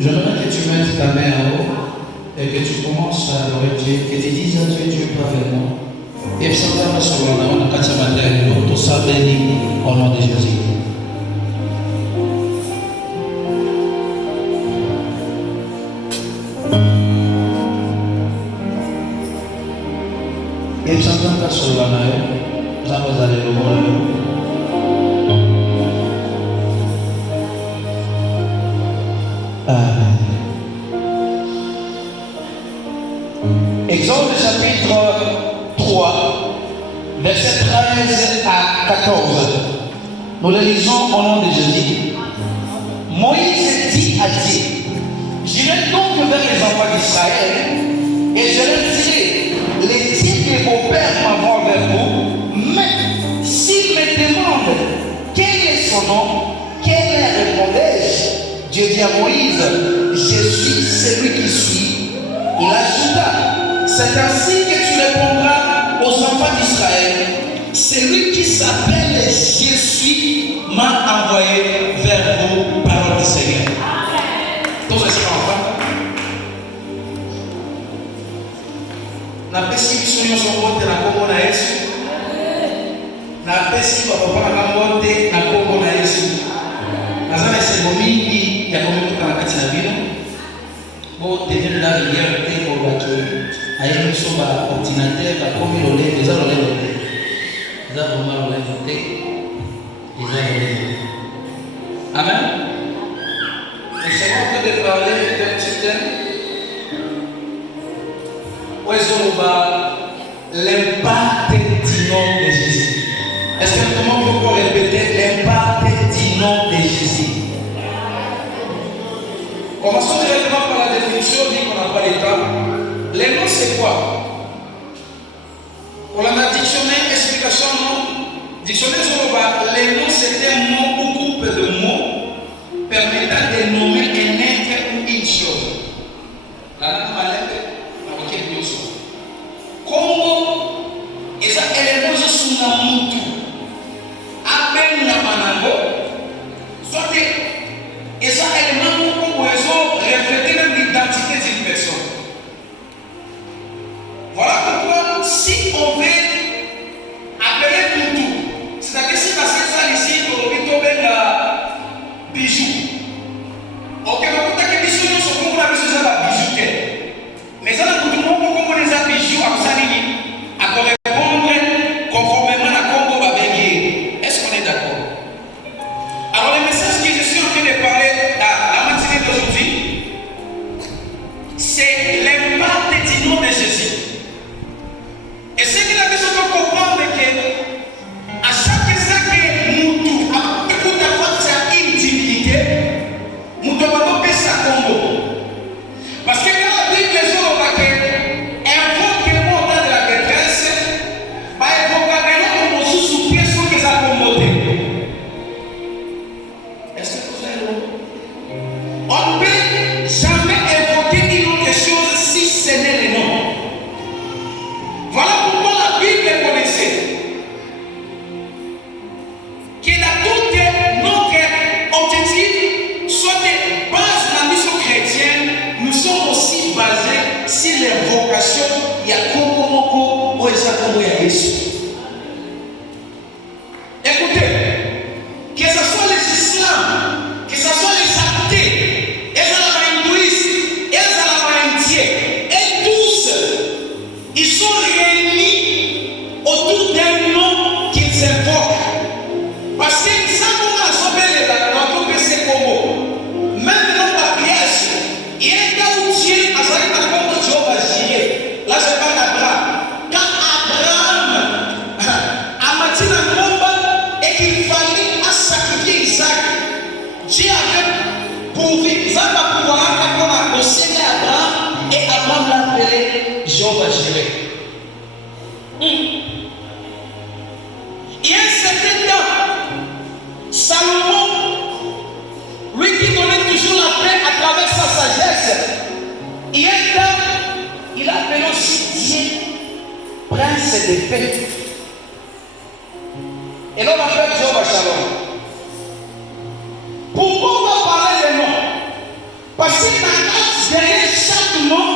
J'aimerais que tu mettes ta main en haut et que tu commences à adorer Dieu, que tu dises à Dieu, Dieu parle moi. Et ça va me sauver au nom de Jésus. Et ça va me sauver au nom de Exode chapitre 3, verset 13 à 14. Nous le lisons au nom de Jésus. Moïse dit à Dieu, j'irai donc vers les enfants d'Israël et je leur dirai, les dieux que vos pères m'envoient vers vous, mais s'ils me demandent quel est son nom, quel leur répondrai-je? Dieu dit à Moïse, je suis celui qui suis. Il ajouta, c'est ainsi que tu répondras aux enfants d'Israël. Celui qui s'appelle Je suis m'a envoyé vers vous, parole du Seigneur. Tous les enfants. Na pesi biso nyonso mbote na kombo na Yesu. Na pesi papa na mbote na kombo na Yesu. Naza na esengo mingi ya komekuta na kati na bino. Bon, tenir la rivière pour battre. Aïe, nous sommes à ordinateur, à comme il est, les gens l'ont voté. Les gens l'ont voté. Les gens l'ont voté. Amen. Et c'est bon que de parler d'un petit thème. Où est-ce qu'on va l'impact du nom de Jésus? Est-ce que tout le monde peut répéter l'impact du nom de Jésus? Commençons directement par la définition, dit qu'on n'a pas le temps. Les noms, c'est quoi? On a un dictionnaire, explication, non? Dictionnaire, les noms, c'est un mot ou groupe de mots permettant de nommer un être ou une chose. La langue malade, avec une chose. Congo, et ça, élément, je suis dans mon tout. Aben na manango, soit et ça, élément, refléter l'identité d'une personne. Voilà pourquoi, si on veut appeler Toutou, c'est-à-dire si parce que ça ici, on veut tomber la bijou. Ok, donc on a que bijou, nous sommes comme la bijou, ça va bijou. Mais ça, tout le monde, comme on les a bijou, à ça, à répondre conformément à Congo Babengé. Est-ce qu'on est d'accord? Alors, le message que je suis en train de parler à la matinée d'aujourd'hui, c'est l'impact du nom de Jésus. Et c'est que la personne doit comprendre que à chaque fois que nous, à toute fois que c'est une divinité, des faits. Et là, on appelle Jéhovah Shalom. Pourquoi on va parler des noms? Parce que derrière chaque nom,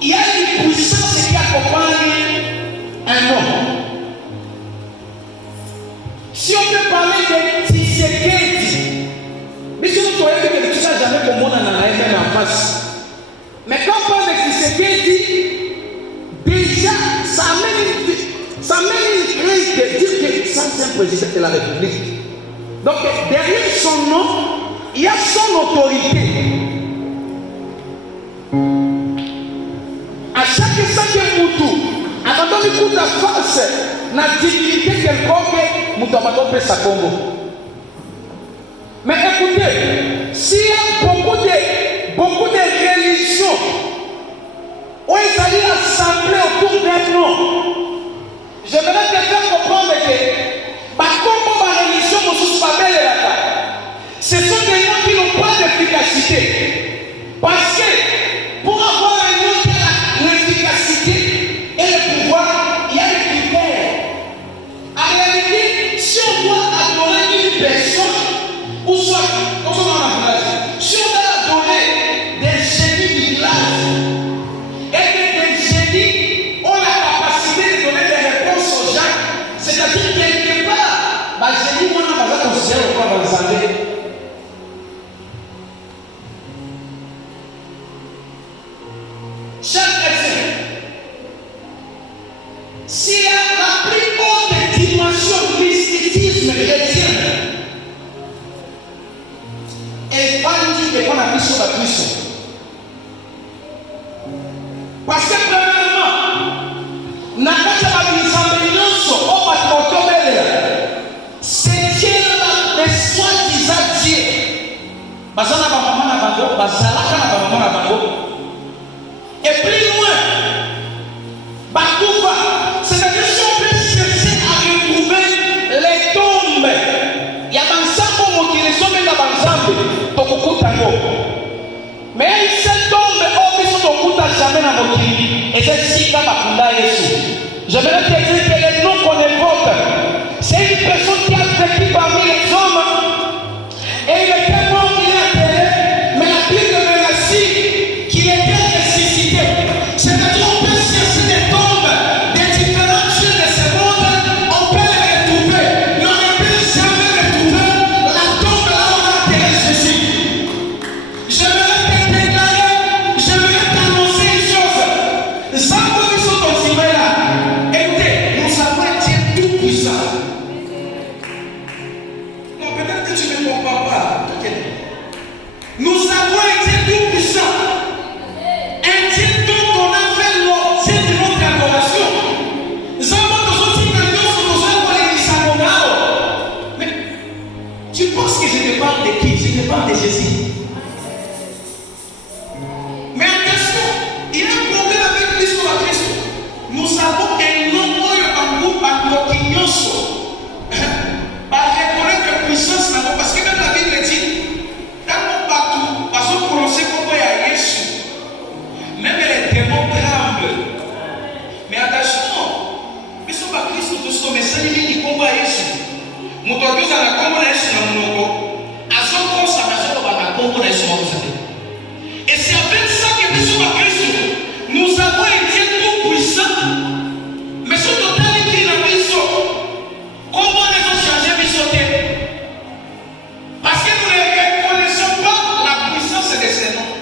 il y a une puissance qui accompagne un nom. Si on peut parler de Tshisekedi, mais si on peut dire que tu n'as jamais comme on en a en face. Mais quand on parle de Tshisekedi, déjà, ça amène une crise de dire que ça c'est un président de la République. Donc derrière son nom, il y a son autorité. À chaque 5 Moutou, avant de coup de force, na dignité quelconque, Moutou Abadon peut sa Congo. Mais écoutez, s'il y a beaucoup de religions où ils allaient assembler autour d'un nom, j'aimerais te faire comprendre que ce sont des noms qui n'ont pas d'efficacité. Parce que pour avoir un nom qui a l'efficacité et le pouvoir, il y a des critères. En réalité, si on doit adorer une personne, ou soit, si on doit adorer des génies du village, et que des génies ont la capacité de donner des réponses aux gens, c'est-à-dire quelque part, génie, on n'a pas besoin de considérer au corps dans le santé. Chaque chrétien, s'il y a la plus haute dimension du mysticisme chrétien, elle va nous dire qu'on a pris sur la puissance. Parce que premièrement, c'est Dieu les soi-disant Dieu. Et plus loin, Bakouba, c'est-à-dire si on peut chercher à retrouver les tombes. Il y a un sambo qui les sommes dans un sambo, Tokukutango. Mais cette tombe, on ne se jamais dans mon pays. Et c'est si comme Bakunda Yesu. Je vais te dire que les noms qu'on évoque, c'est une personne qui a vécu parmi les hommes. Et il était mort, il est enterré. Mais la Bible me dit qu'il était ressuscité. C'est-à-dire qu'on peut chercher des tombes des différentes choses de ce monde, on peut les retrouver. Mais on ne peut jamais retrouver la tombe là où on a enterré Jésus. Je vais te déclarer, je vais t'annoncer une chose. Ça, quand ils sont aussi là, nous avons un Dieu tout puissant. Non, peut-être que tu ne comprends pas. Nous avons un Dieu tout puissant. Un Dieu dont on a fait l'objet de notre adoration. Nous avons aujourd'hui que nous sommes les. Mais tu penses que je te parle de qui? Je te parle de Jésus. Mais attention, il y a un problème avec l'histoire de Christ. Nous avons un nom en groupe à Kokinyoso. Par reconnaître la puissance, parce que même la Bible dit, quand on partout, parce qu'on prononce comme il y a Jésus, même les démons tremblent. Mais attention, mais ce n'est pas Christ, nous sommes les seuls qui combattent Jésus. Nous sommes tous à la combat de Jésus dans mon corps. À son corps, ça va se faire la combat de Jésus. Et c'est avec ça que nous sommes à Christ. Nous avons un Dieu tout puissant. Mais ce total est qui la mission. Comment les ont changé mission? Parce que nous ne reconnaissons pas la puissance de ces noms.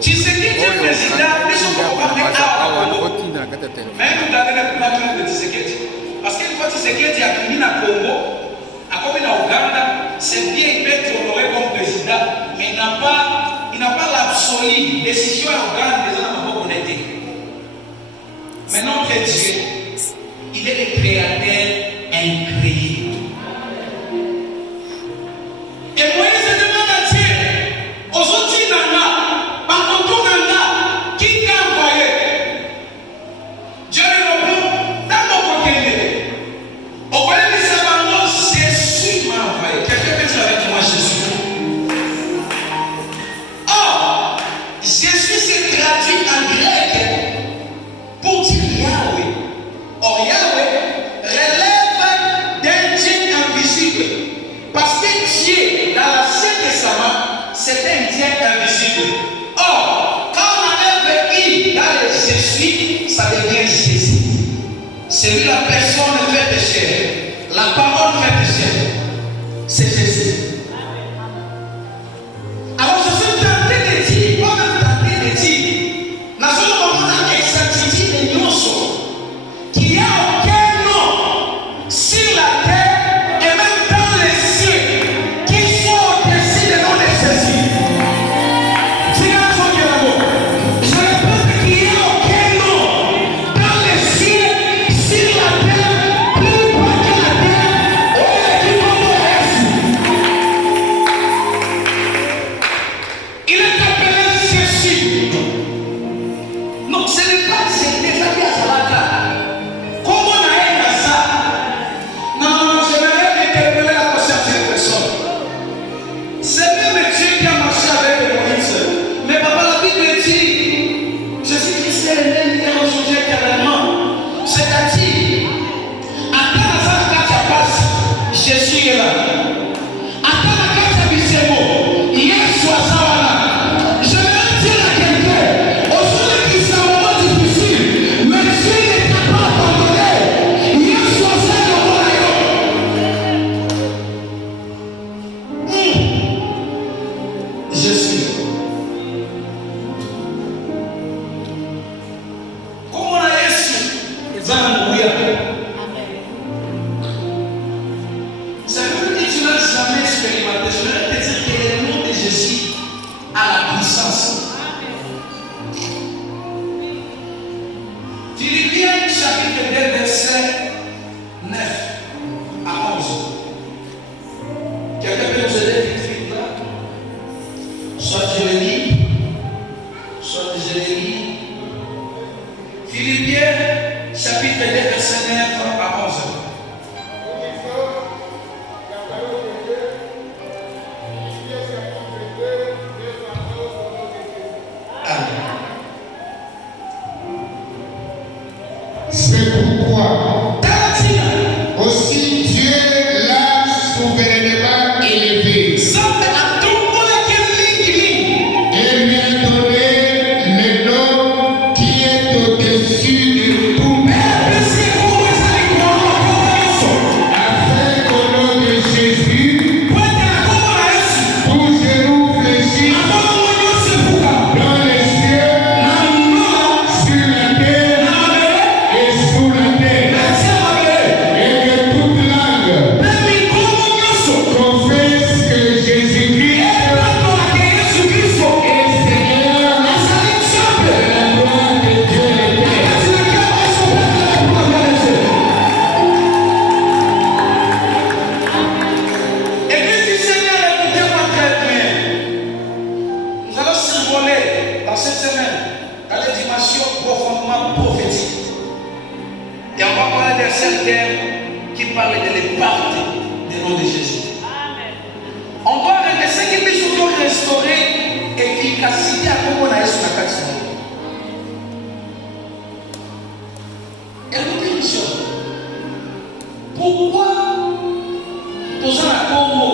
Tshisekedi est président, ils sont comparés à Congo. Mais nous avons la place de Tshisekedi. Parce qu'une fois Tshisekedi a fini dans Congo, a commis dans Ouganda, c'est bien il peut être honoré comme président, mais il n'a pas l'absolu décision à Ouganda des gens n'ont pas connecté. Mais notre Dieu, il est le créateur incréé. Et Moïse demande à Dieu, aujourd'hui, par contre, qui t'a envoyé? Dieu lui répond, dans mon côté, au côté de sa maman, Jésus m'a envoyé. Quelqu'un peut dire avec moi Jésus. Or, Jésus s'est traduit en grec c'était un Dieu invisible. Or, quand on avait vécu dans le Jésus, ça devient Jésus. C'est lui la personne faite de chair, la parole faite de chair. C'est Jésus. Alors je suis tenté de dire, moi-même tenté de dire, dans ce moment là, exactitude de nous, qu'il n'y a aucun nom sur la terre et même dans les cieux qui soit au-dessus du nom de Jésus. C'est là ce qui est là-bas. Je répète qu'il n'y a aucun nom dans les cieux, sur la terre, plus bas que la terre, où il est nom de Jésus. Il est appelé Jésus. Non, ce n'est pas c'est déjà bien à la carte. Comment on a aimé ça? Non, je vais interpeller la conscience de personne. C'est même Dieu qui a marché avec Moïse. Mais papa, la Bible dit Jésus-Christ est le même hier, aujourd'hui, éternellement. C'est-à-dire, à quand ça, quand tu passes, Jésus est là. À quand quand tu as vu hier, soit ça là. Je vais dire à quelqu'un, aujourd'hui qui c'est un moment difficile, mais Dieu n'est pas abandonné. Hier, soit ça le royaume. Jésus. Comment on a Jésus? Il va mourir. Ça veut dire que tu n'as jamais expérimenté. Je voudrais te dire que le nom de Jésus a la puissance. Philippiens chapitre 2 verset 9 à 11. Quelqu'un peut nous aider vite là? Soit je le lis, soit je le lis. Philippiens chapitre 2 verset 9 à 11. C'est pourquoi aussi Dieu l'a souverainement élevé et lui a donné le nom qui est au-dessus de tout nom, afin qu'au nom de Jésus, tout genou fléchisse dans les cieux, sur la terre et sous la terre, et que toute langue confesse que Jésus-Christ est Seigneur, de la gloire de Dieu le Père. Église du Seigneur, écoutez-moi très bien. Nous allons s'envoler dans cette semaine dans les dimensions profondément prophétiques. Et on va parler d'un seul terme qui parle de l'impact du nom de Jésus. On doit ce qui peut surtout restaurer efficacité à comment on a eu sur la carte. Écoutez une chose. Pourquoi nous avons un Congo?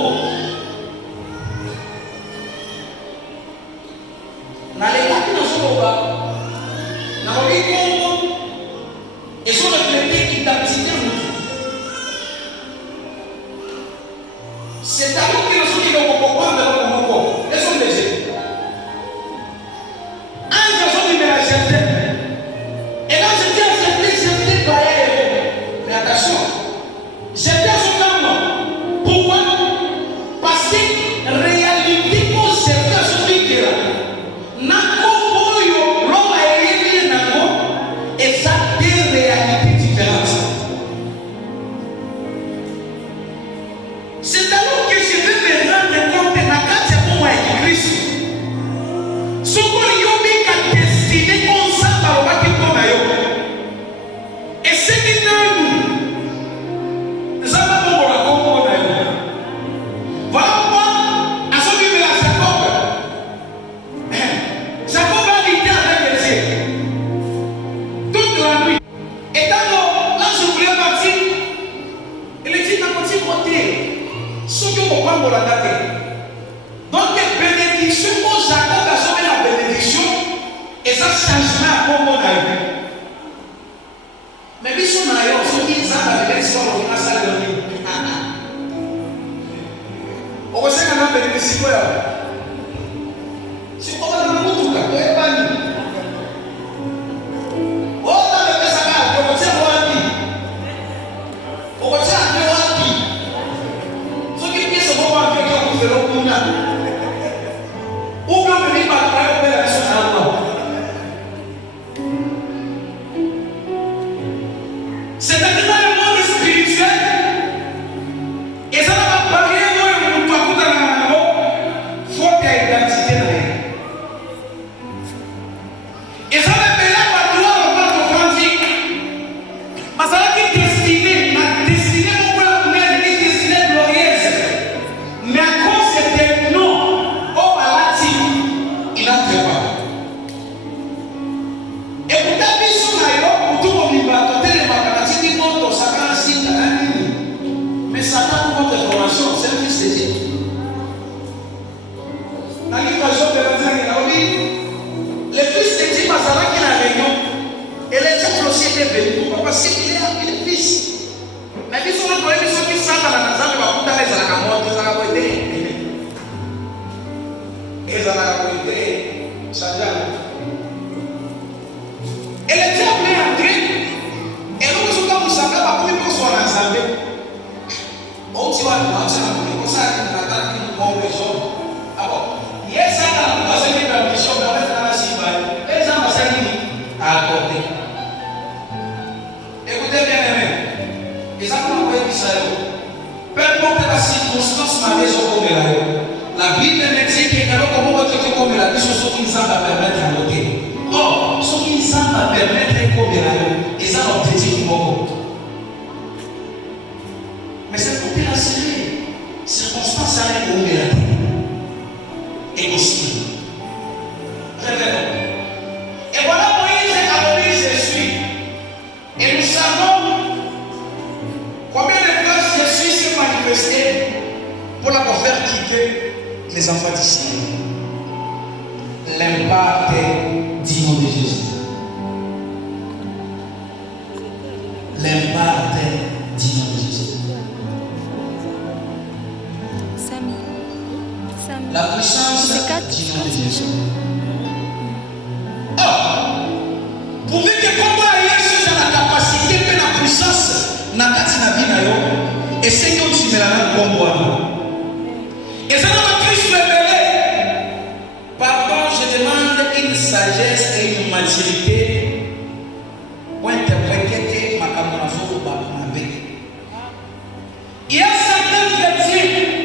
Dans les cas qui nous sont là, dans les Congo, ils sont reflétés d'identité. C'est à nous qui nous sommes dit que nous comprendre le Congo. Ils sont légers. Un garçon qui me l'a jeté. Et là, je dis à jeter par elle. Mais attention, jeter à son homme. Pourquoi? Parce que réalité qu'on jette à son fille là. N'importe où l'homme a élevé n'importe et ça deux réalités différentes. C'est à nous que je veux me rendre compte de la carte pour moi et Christ. Ce qu'on y a mis qu'à destiner comme ça par le bâti comme ailleurs. Et ce qui nous avons pour la comme ailleurs. Voilà pourquoi, à ce niveau là, Jacob a été avec Dieu toute la nuit. Et dans là, je voulais partir. Il dit, dans mon petit côté, ce que vous prendre la date. Donc, bénédiction. changement à Congo. Mais ils sont ailleurs, ceux qui sont avec l'espoir de la salle de vie. On va se faire un peu de citoyen. Si on va dans le monde, on va pas nous. Oh, dans le Pessaka, on va dire Wadi. On va dire Wadi. Ceux qui disent que on va faire un peu de l'Okuna. Ou bien on va faire un peu de la chose. C'est dans le monde spirituel. Et ça va parler de faut qu'il y ait identité dans elle. Et ça va payer la gloire au plan authentique. Mais ça va être destiné, la destinée pour la première est destinée glorieuse. Mais à cause des noms, au malati, il n'entre pas. Et pour ta vie sur l'aéroport, pour tout le monde, il va tenter les mathématiques, il monte au Satan, mais Satan, pour votre information, c'est le fils de Dieu. Dans l'équation de l'Anzani, le fils de Dieu, Mazara qui est la réunion, et les diables aussi étaient venus. Pourquoi? Parce qu'il est fils. Mais ils sont là, ils sont qui savent dans la Nazareth, ils vont les Alakamotes, les Alakamotes. Les Alakamotes, ça vient. Et les diables est entré, et nous sommes comme nous savons, pas pour nous soit ensemble. On dit, on ça, on attend qu'ils nous vont résoudre. Ah bon? Yes, ça va passer les permissions, mais on va faire la cible. Les gens vont s'aligner à accorder. Écoutez bien, aimé. Les gens vont envoyer Israël. Peu importe la circonstance, ma maison comme là. La Bible me dit que comment votre que comme la vie, ce qui nous a permettre à noter. Or, ce qui nous a permettre comme là, ils ont obtenu du mot. Mais c'est pour la série. Circonstance à l'époque de la terre. Et aussi. Révélons. Et voilà Moïse a donné Jésus. Et nous savons combien de fois Jésus s'est manifesté pour la faire quitter les enfants d'Israël. L'impact du nom de Jésus. L'impact du nom de Jésus. La puissance du nom de Jésus. Or, pour vivre que comment Jésus a la capacité et la puissance dans la vie, et c'est comme si nous l'avons compris. Et ça dans Christ révélé. Pardon, je demande une sagesse et une maturité pour interpréter ma camarade au Babanabe. Il y a certains chrétiens.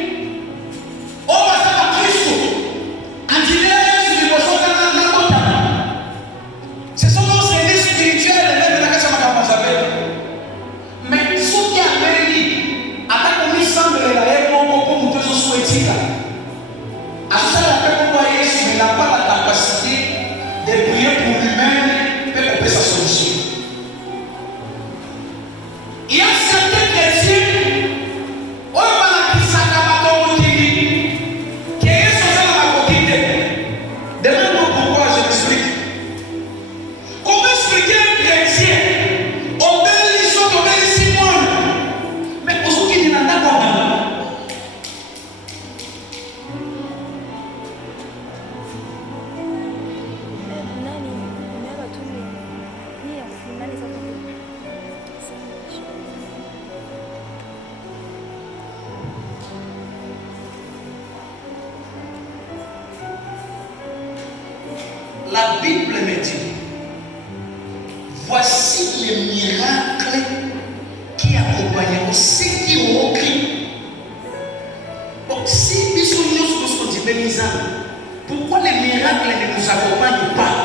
Ce sont nos ennemis spirituels, même la question de la mais ce qui a béni, à ta commis semble la pour nous tous souhaiter. À ça, la paix pour moi, Jésus n'a pas la capacité de prier pour lui-même et pour trouver sa solution. Il y a certains chrétiens, on va la qui s'accapare comme qui est sur la quotidien. Demande-moi pourquoi je m'explique. Comment expliquer un chrétien au bel Simon, mais aujourd'hui il n'a pas compris. La Bible me dit, voici les miracles qui accompagnent ceux qui ont cru. Donc si nous sommes dit, pourquoi les miracles ne nous accompagnent pas?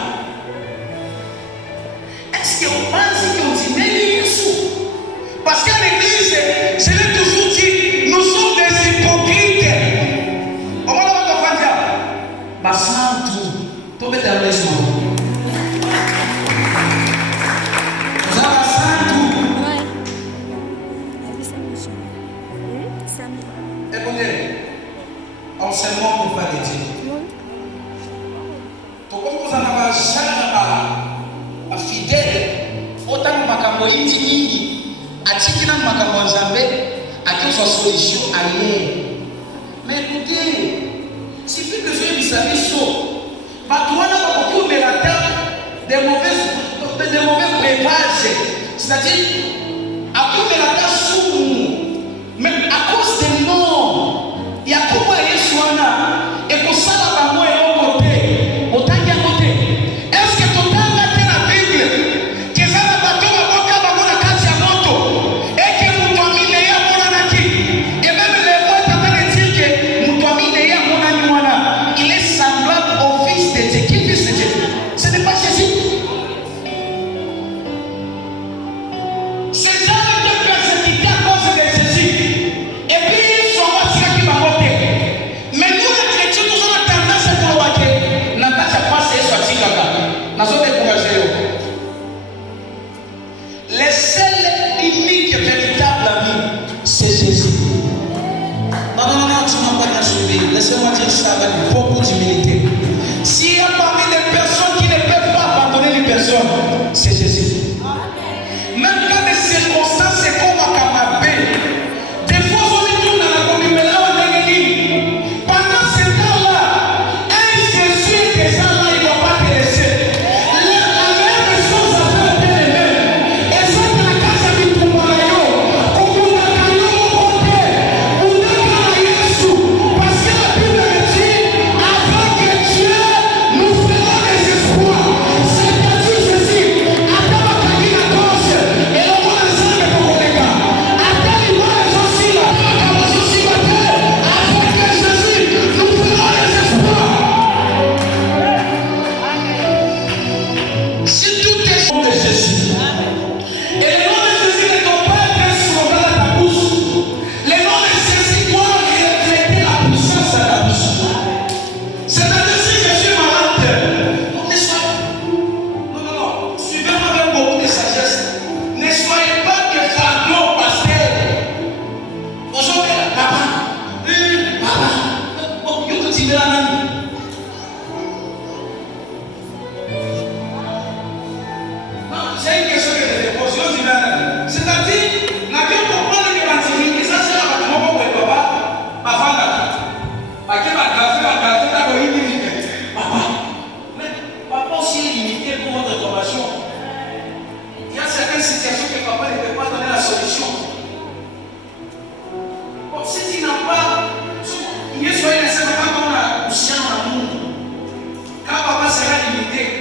Est-ce qu'on pense qu'on dit, mais Jésus? Parce qu'à l'église, je l'ai toujours dit, nous sommes des hypocrites. On va le faire. Bah, sans tout. Tout est dans les mains. Vous avez ça tout. Écoutez, enseignement pour pas de Dieu. Donc, comme vous en avez jamais parlé, bakoyiti mingi atikina makambo nzambe akozwa solution ailleurs. Mais écoutez, si plus que je dis ça, bato wana bakokumela ta des mauvais breuvages, c'est-à-dire akumela ta sumu, mais à cause des noms ya kuba Yesu wana ekosala bango eloko te otangi yango te. Est-ce que totanga te na Bible kezala bato baboka bango na kati ya moto eke moto amine ya monanaki et même les mots est en train de dire que moto amine ya monani wana il est semblable au fils de Dieu. Qui fils de Dieu? Ce n'est pas Jésus. C'est ça le Dieu persécuté à cause de Jésus. Et puis ils sont pas qui va voter. Mais nous les chrétiens nous avons tendance à croire que n'a pas passé soit tigaka. N'a pas découragé. Le seul unique véritable ami, c'est Jésus. Non, tu n'as pas suivi. Laissez-moi dire ça avec beaucoup d'humilité.